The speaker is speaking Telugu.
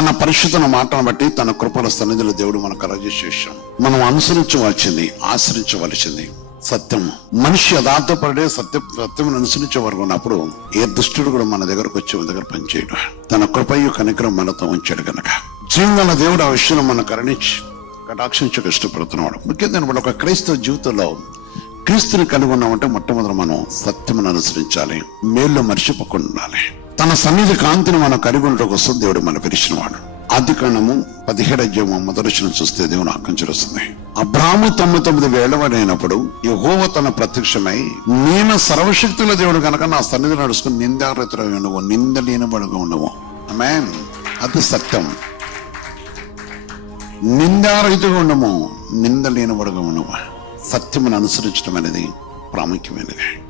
తన పరిశుద్ధన మాటను బట్టి తన కృపల సన్నిధిలో దేవుడు మనకు కలగజేసేసాం మనం అనుసరించవలసింది ఆశ్రయించవలసింది సత్యం. మనిషి యథార్థపడే సత్య సత్యం అనుసరించే వరకు ఉన్నప్పుడు ఏ దుష్టుడు కూడా మన దగ్గరకు వచ్చి మన దగ్గర పనిచేయడు. తన కృపయు కనికరం మనతో ఉంచాడు కనుక జీవన దేవుడు ఆ విషయంలో మన కరణించి కటాక్షించక ఇష్టపడుతున్నాడు ముఖ్యంగా ఒక క్రైస్తవ జీవితంలో క్రీస్తుని కలిగి ఉన్నామంటే మొట్టమొదటి మనం సత్యమును అనుసరించాలి. మేల్లో మర్చిపోకుండా ఉండాలి. తన సన్నిధి కాంతిని మనం కలిగి ఉండటం దేవుడు మన పిలిచినవాడు. ఆది కాండము పదిహేడు అధ్యాయము మొదటి చూస్తే దేవుని ఆకంచరిస్తుంది అబ్రాహ్ము తొమ్మిది తొమ్మిది వేలవాడైనప్పుడు యహోవ తన ప్రత్యక్షమై నేను సర్వశక్తుల దేవుడు కనుక నా సన్నిధి నడుచుకుని నిందారతులు ఉండవు నిందలేనబడుగా ఉండవు మ్యామ్ అది సత్యం. నిందారహితగా ఉండము నింద ఉండవు సత్యమును అనుసరించడం అనేది ప్రాముఖ్యమైనది.